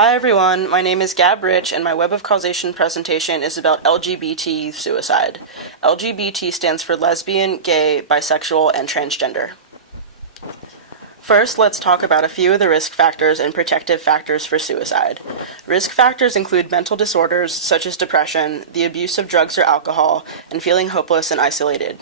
Hi everyone, my name is Gab Rich and my Web of Causation presentation is about LGBT youth suicide. LGBT stands for lesbian, gay, bisexual, and transgender. First, let's talk about a few of the risk factors and protective factors for suicide. Risk factors include mental disorders such as depression, the abuse of drugs or alcohol, and feeling hopeless and isolated.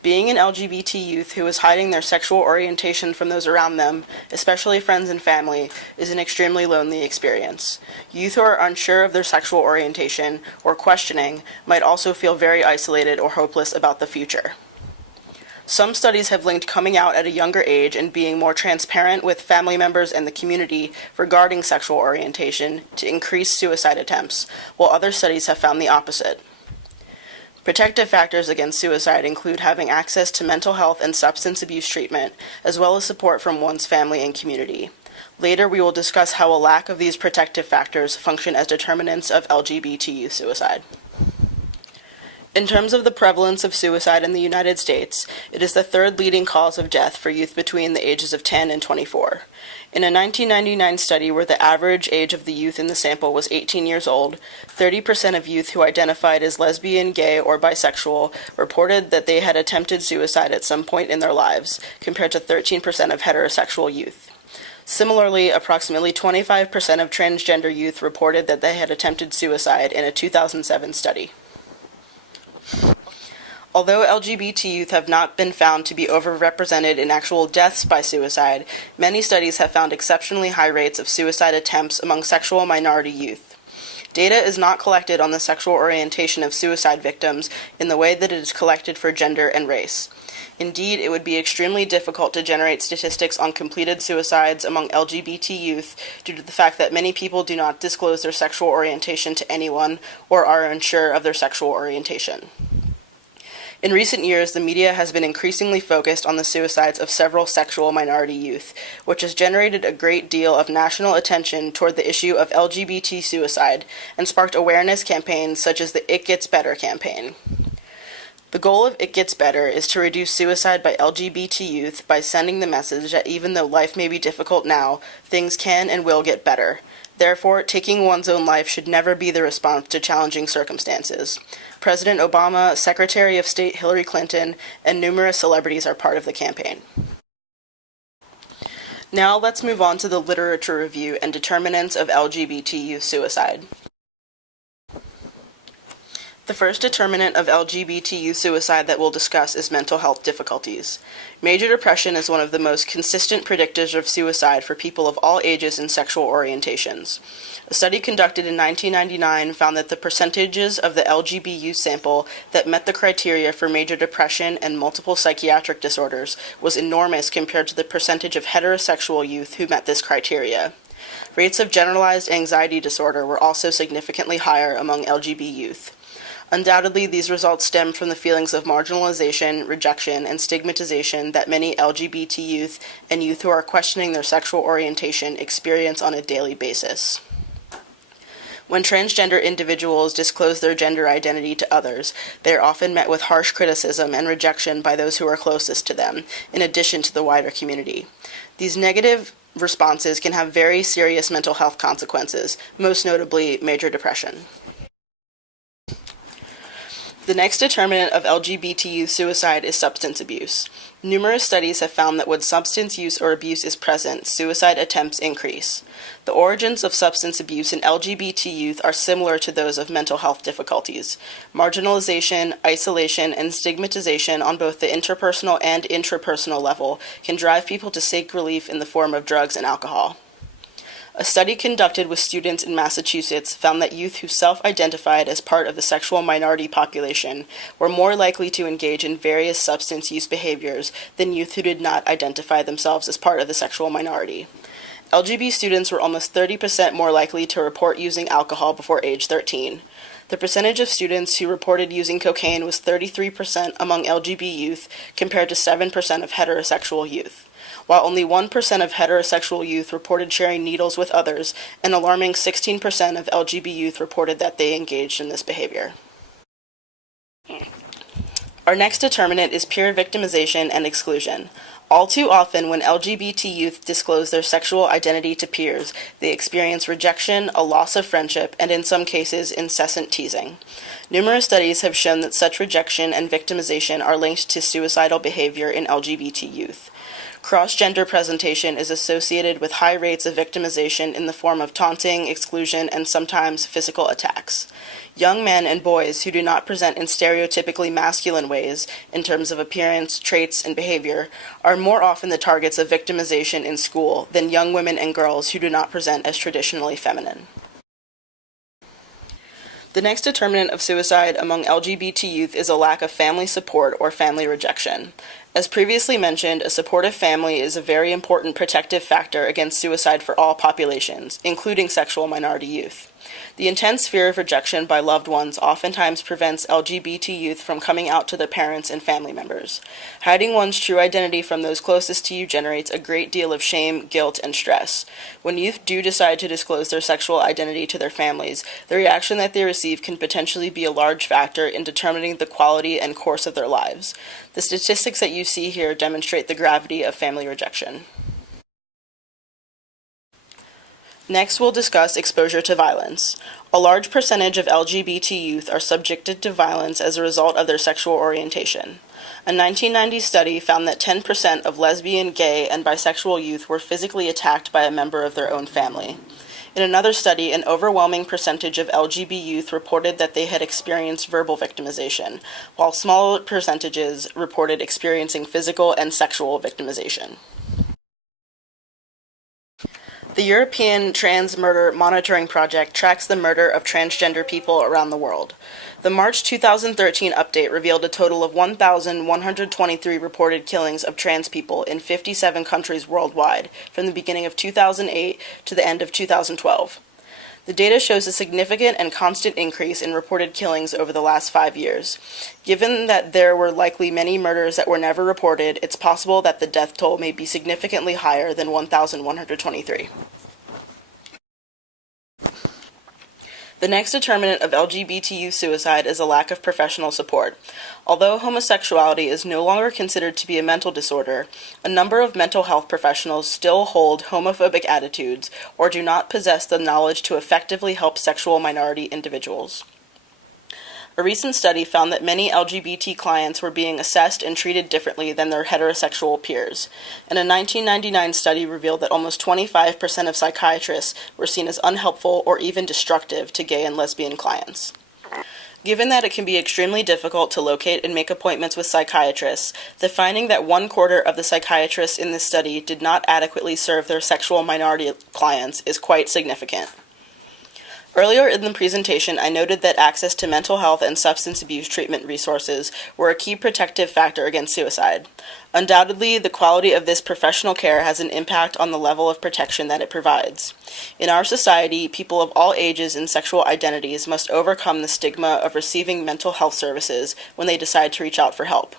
Being an LGBT youth who is hiding their sexual orientation from those around them, especially friends and family, is an extremely lonely experience. Youth who are unsure of their sexual orientation or questioning might also feel very isolated or hopeless about the future. Some studies have linked coming out at a younger age and being more transparent with family members and the community regarding sexual orientation to increase suicide attempts, while other studies have found the opposite. Protective factors against suicide include having access to mental health and substance abuse treatment, as well as support from one's family and community. Later, we will discuss how a lack of these protective factors function as determinants of LGBT youth suicide. In terms of the prevalence of suicide in the United States, it is the third leading cause of death for youth between the ages of 10 and 24. In a 1999 study where the average age of the youth in the sample was 18 years old, 30% of youth who identified as lesbian, gay, or bisexual reported that they had attempted suicide at some point in their lives, compared to 13% of heterosexual youth. Similarly, approximately 25% of transgender youth reported that they had attempted suicide in a 2007 study. Although LGBT youth have not been found to be overrepresented in actual deaths by suicide, many studies have found exceptionally high rates of suicide attempts among sexual minority youth. Data is not collected on the sexual orientation of suicide victims in the way that it is collected for gender and race. Indeed, it would be extremely difficult to generate statistics on completed suicides among LGBT youth due to the fact that many people do not disclose their sexual orientation to anyone or are unsure of their sexual orientation. In recent years, the media has been increasingly focused on the suicides of several sexual minority youth, which has generated a great deal of national attention toward the issue of LGBT suicide and sparked awareness campaigns such as the It Gets Better campaign. The goal of It Gets Better is to reduce suicide by LGBT youth by sending the message that even though life may be difficult now, things can and will get better. Therefore, taking one's own life should never be the response to challenging circumstances. President Obama, Secretary of State Hillary Clinton, and numerous celebrities are part of the campaign. Now let's move on to the literature review and determinants of LGBT youth suicide. The first determinant of LGBT youth suicide that we'll discuss is mental health difficulties. Major depression is one of the most consistent predictors of suicide for people of all ages and sexual orientations. A study conducted in 1999 found that the percentages of the LGBT youth sample that met the criteria for major depression and multiple psychiatric disorders was enormous compared to the percentage of heterosexual youth who met this criteria. Rates of generalized anxiety disorder were also significantly higher among LGBT youth. Undoubtedly, these results stem from the feelings of marginalization, rejection, and stigmatization that many LGBT youth and youth who are questioning their sexual orientation experience on a daily basis. When transgender individuals disclose their gender identity to others, they are often met with harsh criticism and rejection by those who are closest to them, in addition to the wider community. These negative responses can have very serious mental health consequences, most notably major depression. The next determinant of LGBT youth suicide is substance abuse. Numerous studies have found that when substance use or abuse is present, suicide attempts increase. The origins of substance abuse in LGBT youth are similar to those of mental health difficulties. Marginalization, isolation, and stigmatization on both the interpersonal and intrapersonal level can drive people to seek relief in the form of drugs and alcohol. A study conducted with students in Massachusetts found that youth who self-identified as part of the sexual minority population were more likely to engage in various substance use behaviors than youth who did not identify themselves as part of the sexual minority. LGBT students were almost 30% more likely to report using alcohol before age 13. The percentage of students who reported using cocaine was 33% among LGBT youth compared to 7% of heterosexual youth. While only 1% of heterosexual youth reported sharing needles with others, an alarming 16% of LGBT youth reported that they engaged in this behavior. Our next determinant is peer victimization and exclusion. All too often, when LGBT youth disclose their sexual identity to peers, they experience rejection, a loss of friendship, and in some cases, incessant teasing. Numerous studies have shown that such rejection and victimization are linked to suicidal behavior in LGBT youth. Cross-gender presentation is associated with high rates of victimization in the form of taunting, exclusion, and sometimes physical attacks. Young men and boys who do not present in stereotypically masculine ways, in terms of appearance, traits, and behavior, are more often the targets of victimization in school than young women and girls who do not present as traditionally feminine. The next determinant of suicide among LGBT youth is a lack of family support or family rejection. As previously mentioned, a supportive family is a very important protective factor against suicide for all populations, including sexual minority youth. The intense fear of rejection by loved ones oftentimes prevents LGBT youth from coming out to their parents and family members. Hiding one's true identity from those closest to you generates a great deal of shame, guilt, and stress. When youth do decide to disclose their sexual identity to their families, the reaction that they receive can potentially be a large factor in determining the quality and course of their lives. The statistics that you see here demonstrate the gravity of family rejection. Next, we'll discuss exposure to violence. A large percentage of LGBT youth are subjected to violence as a result of their sexual orientation. A 1990 study found that 10% of lesbian, gay, and bisexual youth were physically attacked by a member of their own family. In another study, an overwhelming percentage of LGBT youth reported that they had experienced verbal victimization, while smaller percentages reported experiencing physical and sexual victimization. The European Trans Murder Monitoring Project tracks the murder of transgender people around the world. The March 2013 update revealed a total of 1,123 reported killings of trans people in 57 countries worldwide from the beginning of 2008 to the end of 2012. The data shows a significant and constant increase in reported killings over the last 5 years. Given that there were likely many murders that were never reported, it's possible that the death toll may be significantly higher than 1,123. The next determinant of LGBT youth suicide is a lack of professional support. Although homosexuality is no longer considered to be a mental disorder, a number of mental health professionals still hold homophobic attitudes or do not possess the knowledge to effectively help sexual minority individuals. A recent study found that many LGBT clients were being assessed and treated differently than their heterosexual peers. And a 1999 study revealed that almost 25% of psychiatrists were seen as unhelpful or even destructive to gay and lesbian clients. Given that it can be extremely difficult to locate and make appointments with psychiatrists, the finding that 1/4 of the psychiatrists in this study did not adequately serve their sexual minority clients is quite significant. Earlier in the presentation, I noted that access to mental health and substance abuse treatment resources were a key protective factor against suicide. Undoubtedly, the quality of this professional care has an impact on the level of protection that it provides. In our society, people of all ages and sexual identities must overcome the stigma of receiving mental health services when they decide to reach out for help.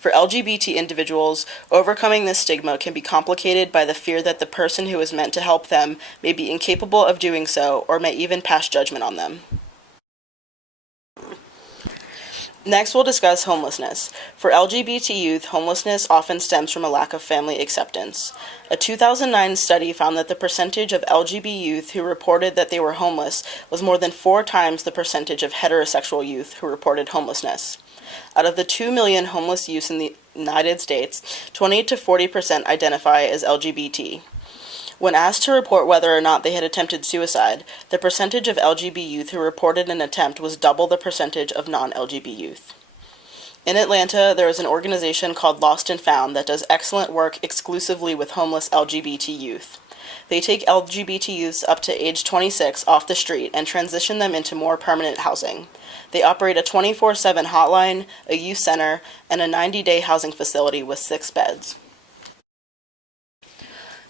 For LGBT individuals, overcoming this stigma can be complicated by the fear that the person who is meant to help them may be incapable of doing so or may even pass judgment on them. Next, we'll discuss homelessness. For LGBT youth, homelessness often stems from a lack of family acceptance. A 2009 study found that the percentage of LGBT youth who reported that they were homeless was more than 4 times the percentage of heterosexual youth who reported homelessness. Out of the 2 million homeless youths in the United States, 20 to 40% identify as LGBT. When asked to report whether or not they had attempted suicide, the percentage of LGBT youth who reported an attempt was double the percentage of non-LGBT youth. In Atlanta, there is an organization called Lost and Found that does excellent work exclusively with homeless LGBT youth. They take LGBT youths up to age 26 off the street and transition them into more permanent housing. They operate a 24/7 hotline, a youth center, and a 90-day housing facility with 6 beds.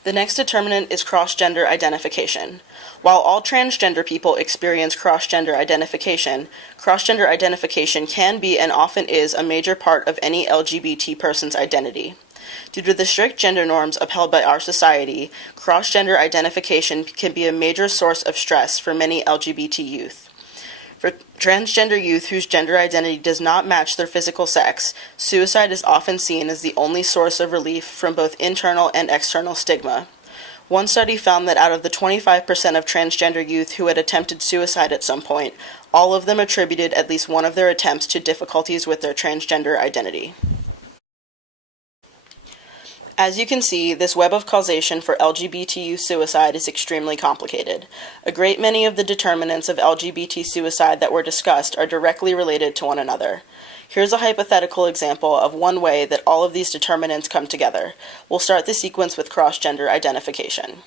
The next determinant is cross-gender identification. While all transgender people experience cross-gender identification can be and often is a major part of any LGBT person's identity. Due to the strict gender norms upheld by our society, cross-gender identification can be a major source of stress for many LGBT youth. For transgender youth whose gender identity does not match their physical sex, suicide is often seen as the only source of relief from both internal and external stigma. One study found that out of the 25% of transgender youth who had attempted suicide at some point, all of them attributed at least one of their attempts to difficulties with their transgender identity. As you can see, this web of causation for LGBT youth suicide is extremely complicated. A great many of the determinants of LGBT suicide that were discussed are directly related to one another. Here's a hypothetical example of one way that all of these determinants come together. We'll start the sequence with cross-gender identification.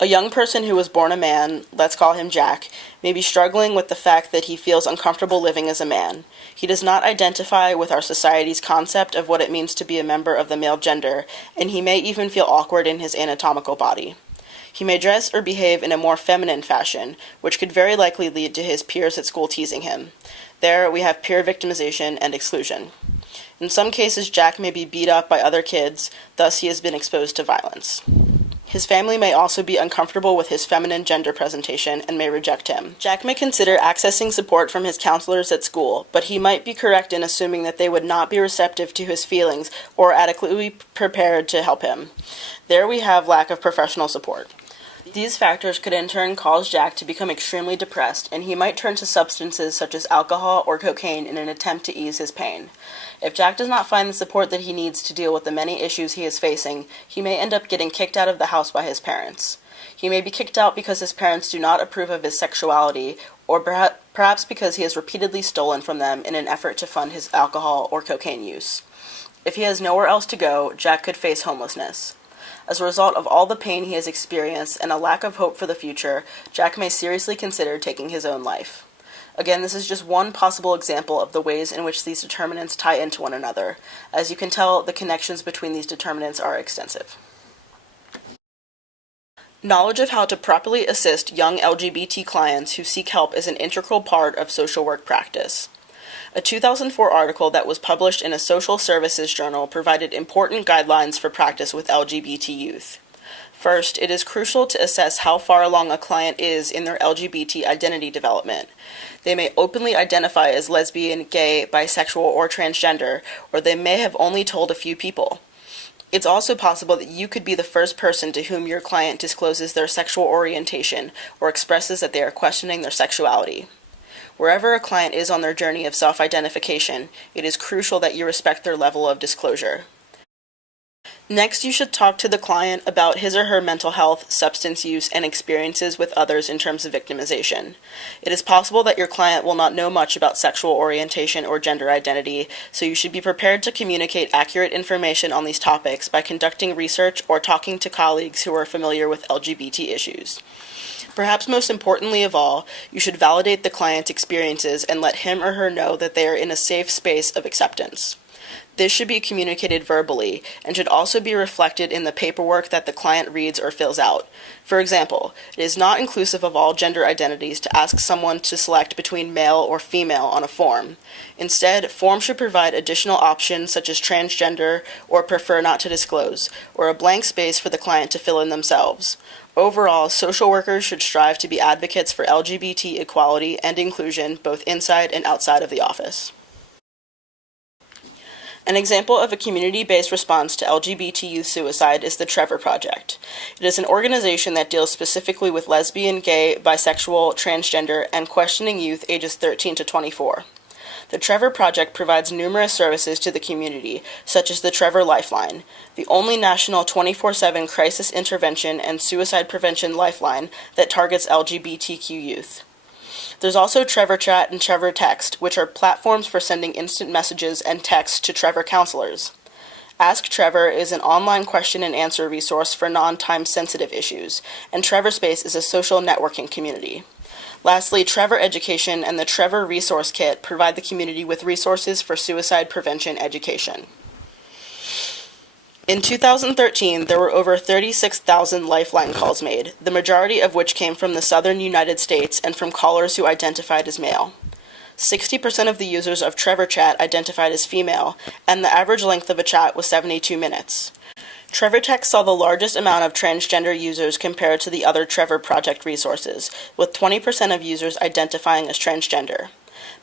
A young person who was born a man, let's call him Jack, may be struggling with the fact that he feels uncomfortable living as a man. He does not identify with our society's concept of what it means to be a member of the male gender, and he may even feel awkward in his anatomical body. He may dress or behave in a more feminine fashion, which could very likely lead to his peers at school teasing him. There, we have peer victimization and exclusion. In some cases, Jack may be beat up by other kids, thus he has been exposed to violence. His family may also be uncomfortable with his feminine gender presentation and may reject him. Jack may consider accessing support from his counselors at school, but he might be correct in assuming that they would not be receptive to his feelings or adequately prepared to help him. There we have lack of professional support. These factors could in turn cause Jack to become extremely depressed, and he might turn to substances such as alcohol or cocaine in an attempt to ease his pain. If Jack does not find the support that he needs to deal with the many issues he is facing, he may end up getting kicked out of the house by his parents. He may be kicked out because his parents do not approve of his sexuality, or perhaps because he has repeatedly stolen from them in an effort to fund his alcohol or cocaine use. If he has nowhere else to go, Jack could face homelessness. As a result of all the pain he has experienced and a lack of hope for the future, Jack may seriously consider taking his own life. Again, this is just one possible example of the ways in which these determinants tie into one another. As you can tell, the connections between these determinants are extensive. Knowledge of how to properly assist young LGBT clients who seek help is an integral part of social work practice. A 2004 article that was published in a social services journal provided important guidelines for practice with LGBT youth. First, it is crucial to assess how far along a client is in their LGBT identity development. They may openly identify as lesbian, gay, bisexual, or transgender, or they may have only told a few people. It's also possible that you could be the first person to whom your client discloses their sexual orientation or expresses that they are questioning their sexuality. Wherever a client is on their journey of self-identification, it is crucial that you respect their level of disclosure. Next, you should talk to the client about his or her mental health, substance use, and experiences with others in terms of victimization. It is possible that your client will not know much about sexual orientation or gender identity, so you should be prepared to communicate accurate information on these topics by conducting research or talking to colleagues who are familiar with LGBT issues. Perhaps most importantly of all, you should validate the client's experiences and let him or her know that they are in a safe space of acceptance. This should be communicated verbally and should also be reflected in the paperwork that the client reads or fills out. For example, it is not inclusive of all gender identities to ask someone to select between male or female on a form. Instead, forms should provide additional options such as transgender or prefer not to disclose, or a blank space for the client to fill in themselves. Overall, social workers should strive to be advocates for LGBT equality and inclusion both inside and outside of the office. An example of a community-based response to LGBT youth suicide is the Trevor Project. It is an organization that deals specifically with lesbian, gay, bisexual, transgender, and questioning youth ages 13 to 24. The Trevor Project provides numerous services to the community, such as the Trevor Lifeline, the only national 24/7 crisis intervention and suicide prevention lifeline that targets LGBTQ youth. There's also Trevor Chat and Trevor Text, which are platforms for sending instant messages and texts to Trevor counselors. Ask Trevor is an online question and answer resource for non-time sensitive issues, and Trevor Space is a social networking community. Lastly, Trevor Education and the Trevor Resource Kit provide the community with resources for suicide prevention education. In 2013, there were over 36,000 Lifeline calls made, the majority of which came from the southern United States and from callers who identified as male. 60% of the users of Trevor Chat identified as female, and the average length of a chat was 72 minutes. Trevor Tech saw the largest amount of transgender users compared to the other Trevor Project resources, with 20% of users identifying as transgender.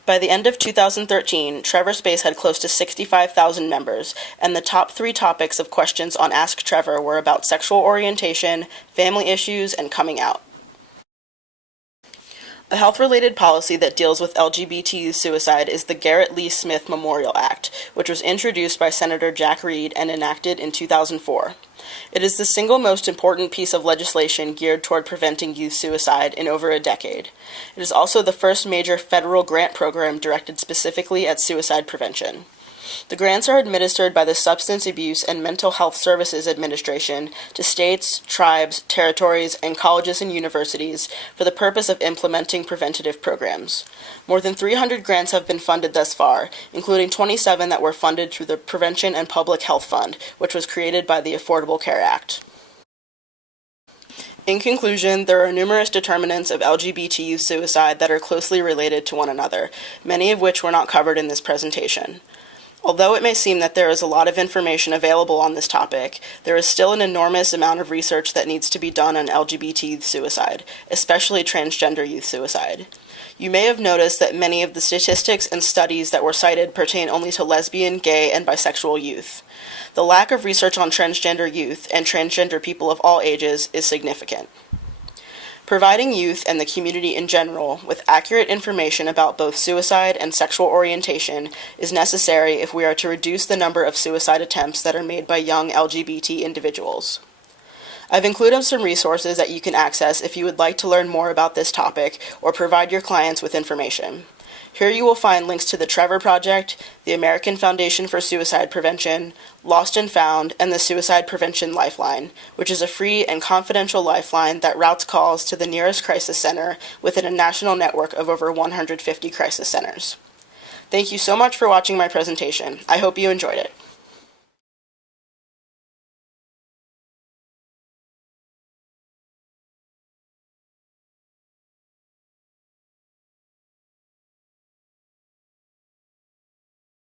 By the end of 2013, Trevor Space had close to 65,000 members, and the top 3 topics of questions on Ask Trevor were about sexual orientation, family issues, and coming out. A health-related policy that deals with LGBT youth suicide is the Garrett Lee Smith Memorial Act, which was introduced by Senator Jack Reed and enacted in 2004. It is the single most important piece of legislation geared toward preventing youth suicide in over a decade. It is also the first major federal grant program directed specifically at suicide prevention. The grants are administered by the Substance Abuse and Mental Health Services Administration to states, tribes, territories, and colleges and universities for the purpose of implementing preventative programs. More than 300 grants have been funded thus far, including 27 that were funded through the Prevention and Public Health Fund, which was created by the Affordable Care Act. In conclusion, there are numerous determinants of LGBT youth suicide that are closely related to one another, many of which were not covered in this presentation. Although it may seem that there is a lot of information available on this topic, there is still an enormous amount of research that needs to be done on LGBT youth suicide, especially transgender youth suicide. You may have noticed that many of the statistics and studies that were cited pertain only to lesbian, gay, and bisexual youth. The lack of research on transgender youth and transgender people of all ages is significant. Providing youth and the community in general with accurate information about both suicide and sexual orientation is necessary if we are to reduce the number of suicide attempts that are made by young LGBT individuals. I've included some resources that you can access if you would like to learn more about this topic or provide your clients with information. Here you will find links to the Trevor Project, the American Foundation for Suicide Prevention, Lost and Found, and the Suicide Prevention Lifeline, which is a free and confidential lifeline that routes calls to the nearest crisis center within a national network of over 150 crisis centers. Thank you so much for watching my presentation. I hope you enjoyed it.